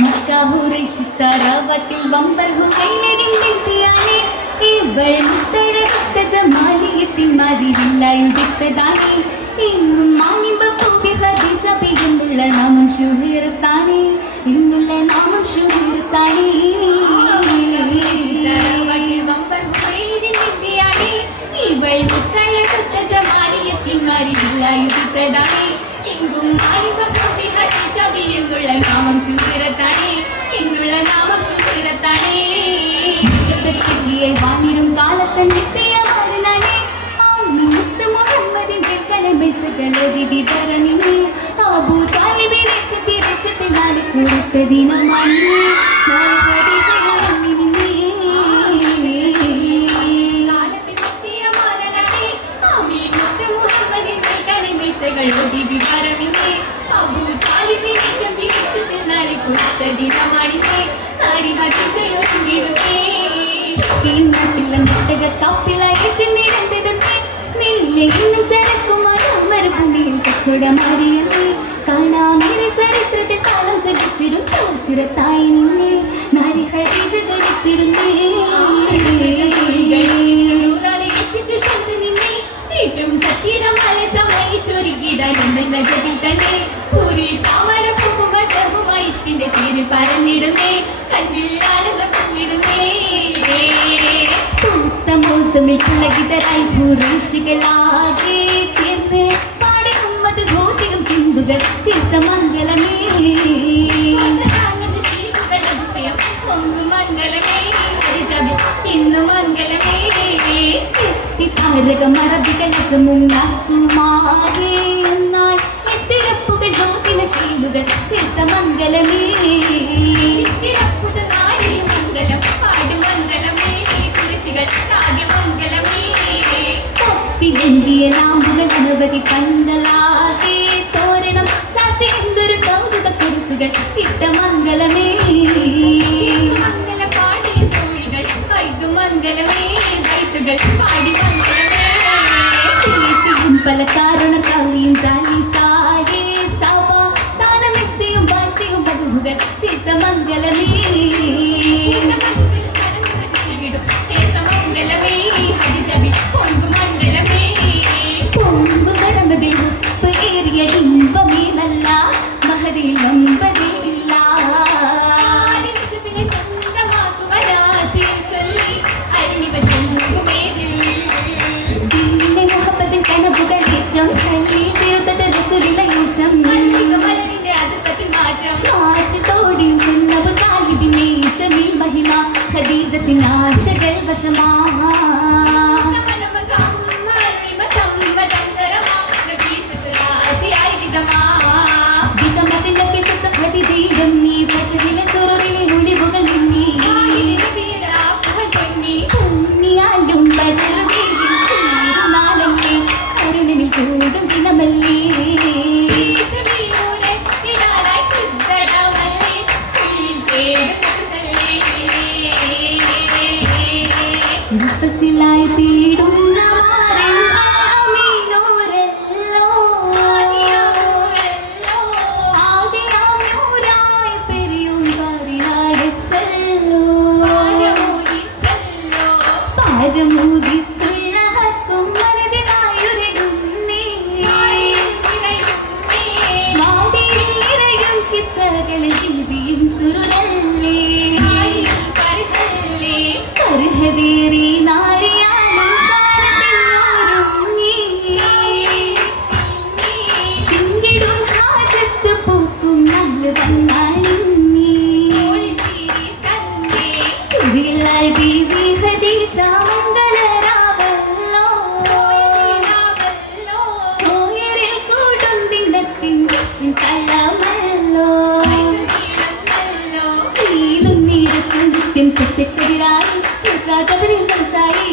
മക്കാഹുറിഷിത്തറവട്ടിൽ bumper ഹുകയിലെതിപ്പിയാനെ ഇവൾ മുത്തഴത്ത ജമാലിയത്തിൻ മരിവില്ലായുദിത്തതാനെ ഇന്നും മാനിമ്പ പൂവി ഹദീജ പിന്നുള്ള നാമം ഷുഹീർത്താനെ ഇന്നുള്ള നാമം ഷുഹീർത്താനെ ഇവൾ മുത്തഴത്ത ജമാലിയത്തിൻ മരിവില്ലായുദിത്തതാനെ എങ്കും മാനിമ്പ പൂവി ഹദീജ പിന്നുള്ള നാമം ഷുഹീർത്താനെ வாழ்க்கையை வாணிடும் காலத்தன் நித்திய மறுநாளே அம்மி முத்து முகம்மதின் கலமை சகலதி விவரணி அபு தாலிபி நேற்று பிரஷத்தை நான். கொடுத்த தினமானே. Dina മരുഭൂമിയിൽ കച്ചവടമാറിയെന്ന് കാണാമേറെ ചരിത്രത്തിൽ കാലം ചലിച്ചിടും ചിരത്തായി നിന്നെ. നാരി ഹരിജ ചലിച്ചിരുന്നേ ഏറ്റവും സത്യരമായ ചമയി ചൊരുകിടാൻ എന്ന ജപിൽ തന്നെ. പൂരി താമര പൂക്കുമായി ഇഷ്ടിന്റെ പേര് പറഞ്ഞിടുന്നേ കൽവിൽ ആനന്ദം പൊങ്ങിടുന്നേ മൂത്തമൂത്തമിൽ പുലകിതരായി ഭൂരിഷികളാകെ ചേർന്ന് പാടി ഉമ്മത് ഭൗതികം ചിന്തുകൾ ചിത്ത മംഗളമേ ഇന്ന് മംഗളമേ താരകമറബികൾ സുമാകെ എന്നാൽ എത്തിരപ്പുകൾ ജ്യോതിന ശീലുകൾ ചിത്ത മംഗളമേ செந்தியலாம் புகழ் கணபதி பண்டலாதே தோரணம் சாத்தி எந்தொரு கௌதுக குருசுகள் இட்ட மங்களமே மங்கள பாடிய தோழிகள் வைத்து மங்களமே வைத்துகள் பாடி மங்களமே பல റസൂലില ഏറ്റം മാറ്റത്തോടിയും ചെന്നവു താലിബിനേശമിൽ മഹിമ ഖദീജത്തിൻ ആശകൾ വശമാ. മുഫസ്സിലായി തീടുന്ന സത്യക്കെതിരായി രാജവരിൽ സംസാരി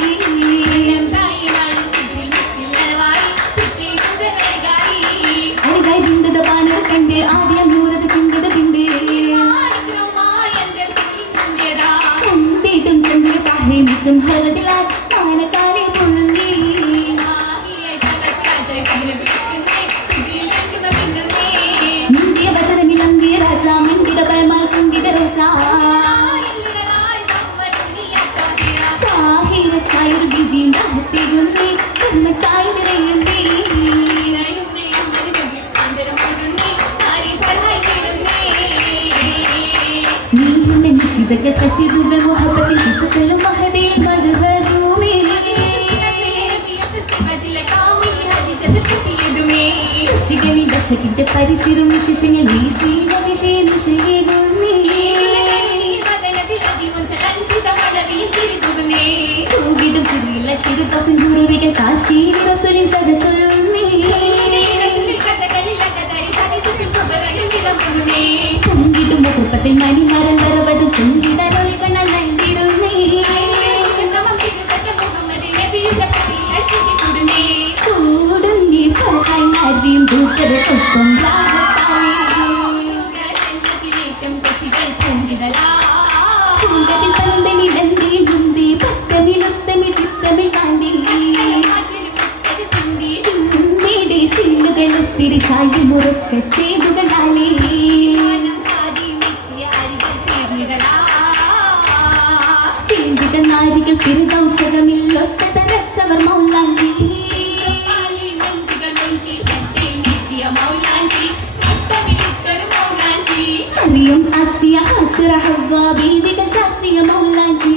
കണ്ട് ആദ്യം നൂറത് ചിന്തത പിണ്ട് കുന്തിട്ടും ചന്ദ്ര പാഹിമിട്ടും ഹലതിലാൽ നിശിതകൾ കസിതുകൾ മുഹബത്തിൽ കിസകളും മഹതയിൽ മധുഹൂമേ കൃഷികളിൽ ദശകിന്റെ പരിശിരും വിശേഷങ്ങൾ വീശീല വിഷയ നിശയേകുന്നേ തൂകിടും ചിറിയില്ല തിരുദാസൻ ഗുരുവികൾ കാശി റസലിൻ കഥ ചൊല്ലുന്നേ പൊങ്കിടും മുഖപ്പത്തിൽ മണിമരം വരവതും പൂങ്കതിൽ പന്തലിൽ അന്തിയിൽ മുന്തി പത്തനിലൊത്തനി ചിത്തമിൽ കാന്തി ചിമ്മയുടെ ശില്ലുകൾ ഒത്തിരി ചായി മുറുക്ക ചെയ്തുകളാലേ ചിന്തിത നാരികൾ തിരുദൗസരമിൽ اشرح الضبي بك التحت يا مولانا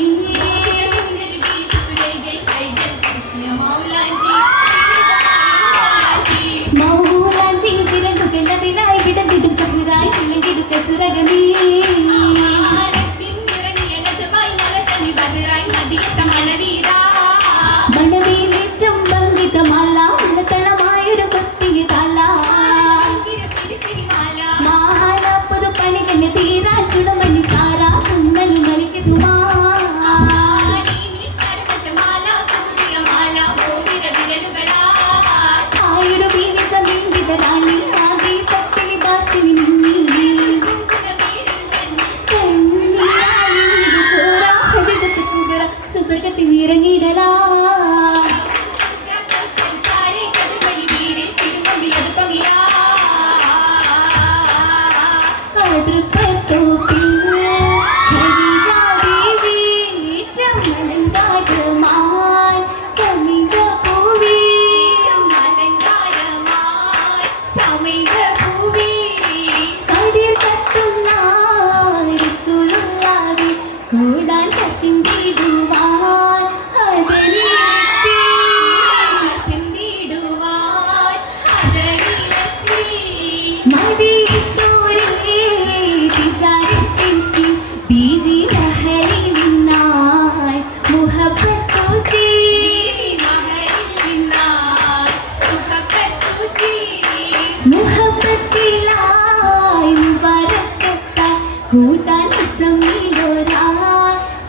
కూటాన్ని సమ్మిలో రా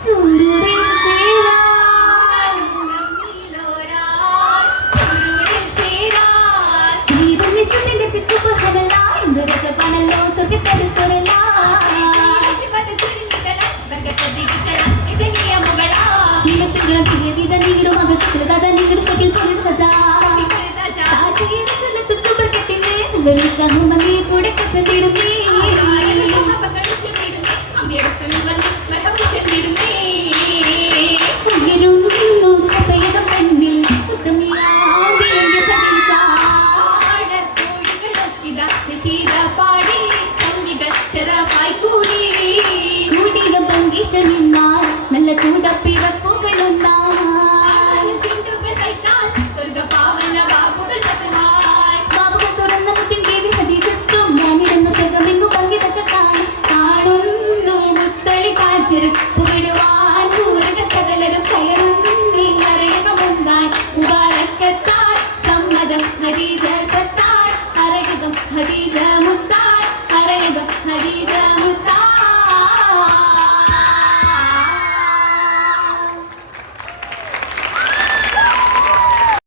సూర్యుడే చేరా. జీవని సుదినతి సుపహనలా ఇంద్రజ పనలో సొగతరు తొరలా కూడా కృష్ణ తీడు ഭംഗിഷമിന്നാൽ നല്ല കൂടപ്പിറപ്പുകളൊന്നാ